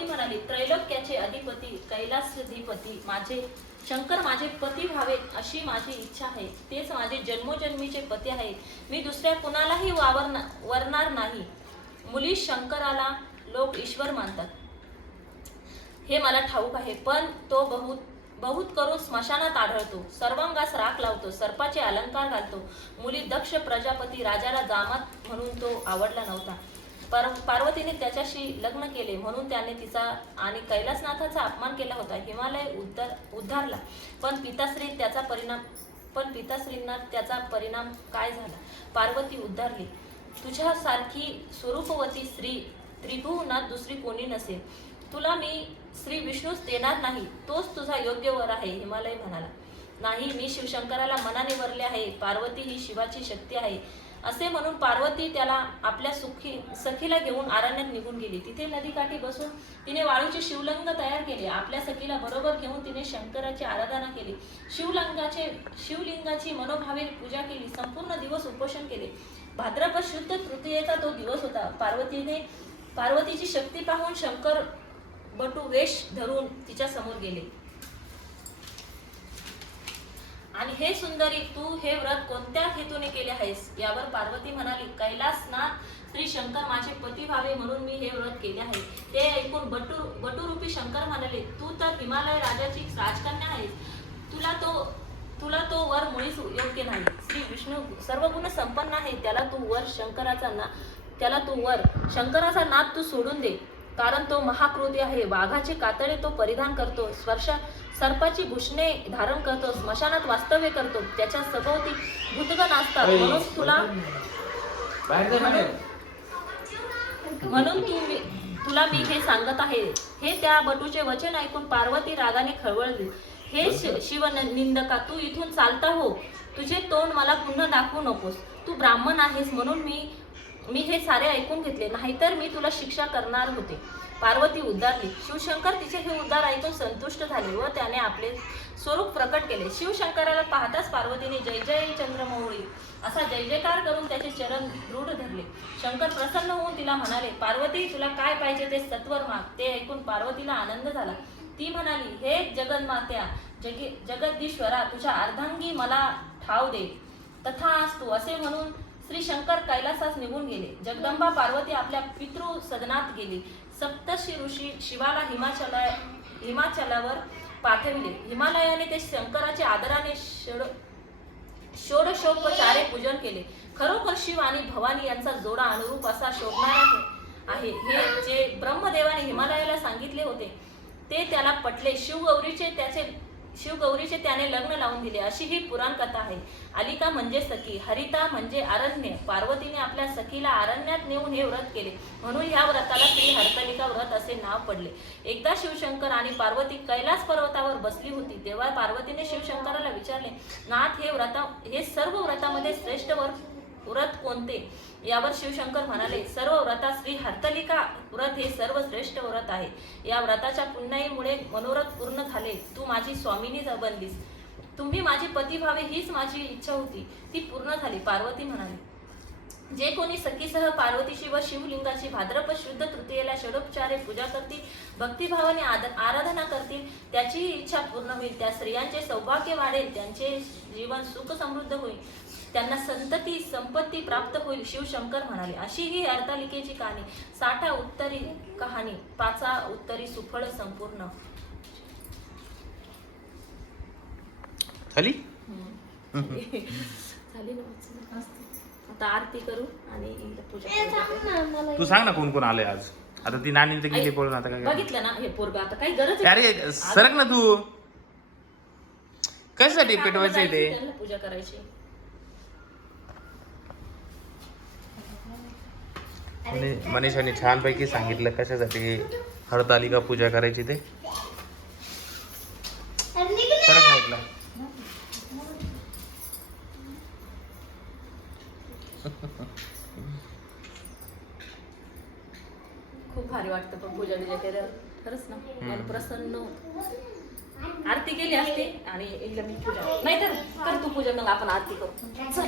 पार्वती म्हणाली, त्रैलोक्याचे अधिपती कैलासाधिपती माझे शंकर माझे पती व्हावेत अशी माझी इच्छा आहे. तेच माझे जन्मोजन्मीचे पती आहे. मी दुसऱ्या कुणालाही वरणार नाही. मुली शंकराला लोक ईश्वर मानतात हे मला ठाऊक आहे, पण तो बहुत करून स्मशानात आढळतो, सर्वांगास राख लावतो, सर्पाचे अलंकार घालतो. मुली दक्ष प्रजापती राजाला दामात म्हणून तो आवडला नव्हता. पार्वतीने त्याच्याशी लग्न केले म्हणून त्याने तिचा आणि कैलासनाथाचा अपमान केला होता. हिमालय उद्धारला, पण पिताश्रींना त्याचा परिणाम काय झाला? पार्वती उद्धारली. तुझ्यासारखी स्वरूपवती स्त्री त्रिभुवनात दुसरी कोणी नसेल. तुला मी श्री विष्णूच देणार नाही, तोच तुझा योग्य वर आहे. हिमालय म्हणाला, नाही, मी शिवशंकराला मनाने वरले आहे. पार्वती ही शिवाची शक्ती आहे असे म्हणून पार्वती त्याला आपल्या सखीला घेऊन अरण्यात निघून गेली. तिथे नदीकाठी बसून तिने वाळूचे शिवलिंग तयार केले. आपल्या सखीला बरोबर घेऊन तिने शंकराची आराधना केली. शिवलिंगाची मनोभावे पूजा केली. संपूर्ण दिवस उपोषण केले. भाद्रपद शुद्ध तृतीयेचा तो दिवस होता. पार्वतीची शक्ती पाहून शंकर बटू वेश धरून तिच्या समोर गेले आणि हे सुंदरी, तू हे व्रत कोणत्या हेतूने केले आहेस? यावर पार्वती म्हणाली, कैलासनाथ श्री शंकर माझे पती व्हावे म्हणून मी हे व्रत केले आहे. ते ऐकून बटूरूपी शंकर म्हणाले, तू तर हिमालय राजाची राजकन्या आहेस. तुला तो वर मुळीच योग्य नाही. श्री विष्णू सर्वगुण संपन्न आहे. त्याला तू वर शंकराचा नाद तू सोडून दे, कारण तो महाक्रोधी आहे. वाघाचे कातडे तो परिधान करतो, सर्पाची भूषणे धारण करतो, स्मशानात वास्तव्य करतो, त्याच्या सभोवती भूतगण असतात. म्हणून तुला मी हे सांगत आहे. हे त्या बटूचे वचन ऐकून पार्वती रागाने खवळली. हे शिवनिंदका, तू इथून चालता हो. तुझे तोंड मला पुन्हा दाखवू नकोस. तू ब्राह्मण आहेस म्हणून मी हे सारे ऐकून घेतले, नाहीतर मी तुला शिक्षा करणार होते. पार्वती उद्धारली. शिवशंकर तिचे हे उद्धार ऐकून संतुष्ट झाले व त्याने आपले स्वरूप प्रकट केले. शिवशंकराला पाहताच पार्वतीने जय जय चंद्रमौळी असा जय जयकार करून त्याचे चरण दृढ धरले. शंकर प्रसन्न होऊन तिला म्हणाले, पार्वती, तुला काय पाहिजे ते सत्वर माग. ते ऐकून पार्वतीला आनंद झाला. ती म्हणाली, हे जगन्मात्या जगदीश्वरा, तुझ्या अर्धांगी मला ठाव दे. तथास्तु असे म्हणून श्री शंकर कैलासास निघून गेले. जगदंबा पार्वती आपल्या पितृ सदनात गेली. सप्तर्षी ऋषी शिवाला हिमाचलावर पाठविले. हिमालयाने ते शंकराचे आदराने षोडशोपचारे पूजन केले. खरोखर शिव आणि भवानी यांचा जोडा अनुरूप असा शोभणारा आहे. हे जे ब्रह्मदेवाने हिमालयाला सांगितले होते ते त्याला पटले. शिवगौरीचे त्याने लग्न लावून दिले, अशी ही पुराण कथा आहे. अलिका म्हणजे सखी, हरिता म्हणजे अरण्य. पार्वतीने आपल्या सखीला अरण्यात नेऊन हे व्रत केले, म्हणून ह्या व्रताला श्री हरतालिका व्रत असे नाव पडले. एकदा शिवशंकर आणि पार्वती कैलास पर्वतावर बसली होती, तेव्हा पार्वतीने शिवशंकराला विचारले, नाथ, हे सर्व व्रतामध्ये श्रेष्ठ व्रत कोणते? यावर शिवशंकर म्हणाले, सर्व व्रतात श्री हरतालिका व्रत हे सर्वश्रेष्ठ व्रत आहे. या व्रताच्या पुण्याईमुळे मनोरथ पूर्ण झाले. तू माझी स्वामिनी बनलीस. तुम्ही माझे पती व्हावे हीच माझी इच्छा होती, ती पूर्ण झाली. पार्वती म्हणाली, जे कोणी सखीसह पार्वतीची व शिवलिंगाची भाद्रपद शुद्ध तृतीयेला षोडोपचारे पूजा करतील, भक्तिभावाने आराधना करतील, त्याची इच्छा पूर्ण होईल. त्या स्त्रियांचे सौभाग्य वाढेल, त्यांचे जीवन सुख समृद्ध होईल, त्यांना संतती संपत्ती प्राप्त होईल. शिवशंकर म्हणाले, अशी ही हरतालिकेची कहाणी. 60 उत्तरी कहाणी, 5 उत्तरी सुफळ संपूर्ण झाली. झाली ना. आता आरती करू आणि पूजा. तू सांग ना कोण कोण आलंय आज. आता ती नानी तर गेली पळून. आता काय बघितलं ना हे पोरग, आता काही गरज अरे सरक ना तू. कशासाठी पेटवायचंय ते? पूजा करायची. मनीषाने छानपैकी सांगितलं कशासाठी हरतालिका पूजा करायची ते. खरंच ऐकलं. खूप भारी वाटतं पण पूजा बिजा केल्यावर. खरंच ना, मन प्रसन्न होतं. आरती केली असते आणि एकदम पूजा. नाही तर कर तू पूजा, मग आपण आरती करू. चल.